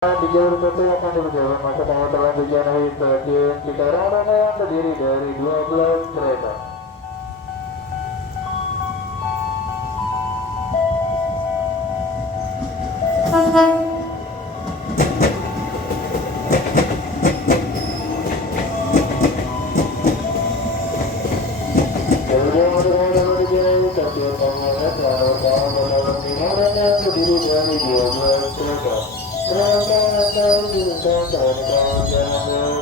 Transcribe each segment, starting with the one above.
Di jalur PT akan diberjalan masa pengaturan tujuan akhir stasiun Cikarang rangkaian terdiri dari 12 kereta. Jalur untuk mengadakan tujuan akhir stasiun Pangalengan rangkaian dalam lima rangkaian terdiri dari 12 kereta. Rangkaian akan dilakukan terhadap jalan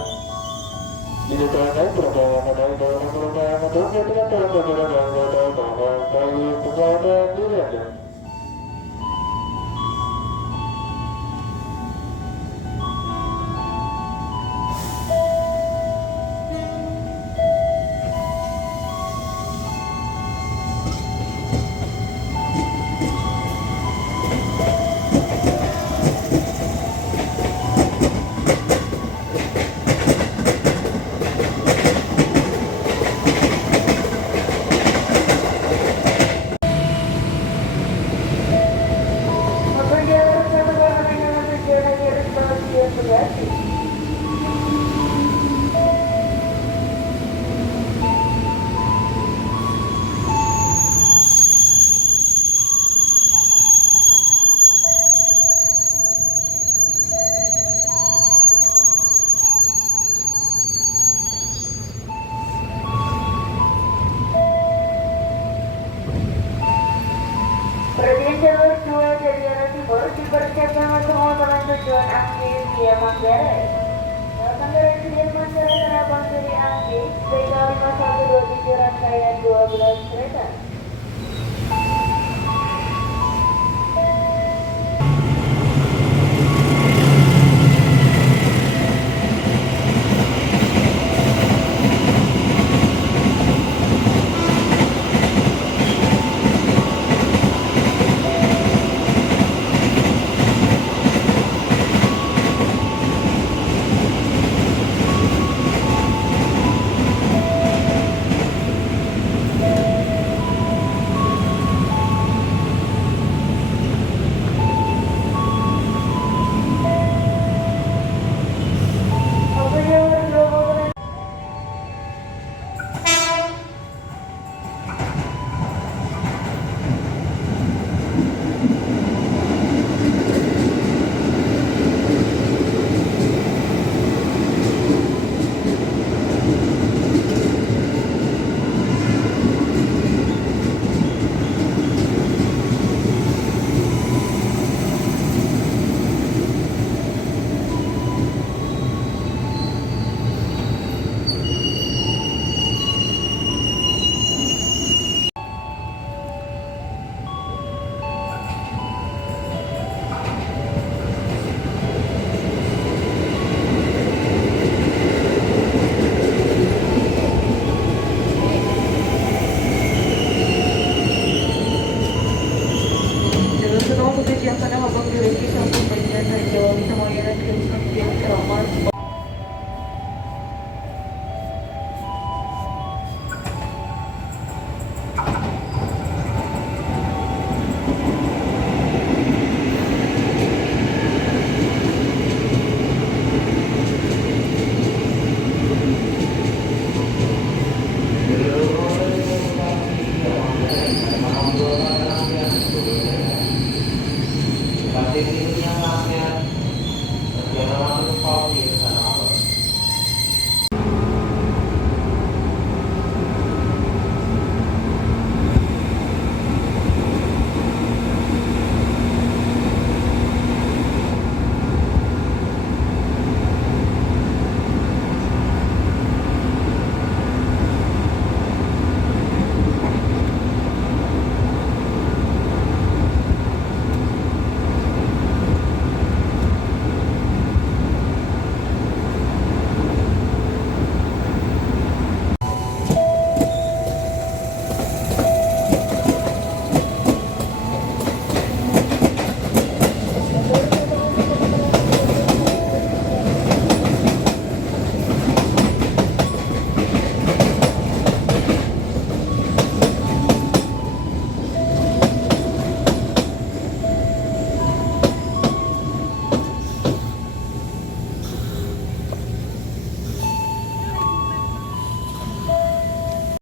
di depan naik perjalanan naik dalam perumahan untuk menyatukan dalam pelajaran anggota Taman Kayu Pekalongan di London. Perhatian jalur 2 dari arah timur dipersiapkan untuk mengantarkan tujuan aktif via Manggarai. Manggarai Sudirman Serena Abang dari aktif PK 5127 rangkaian 12 kereta.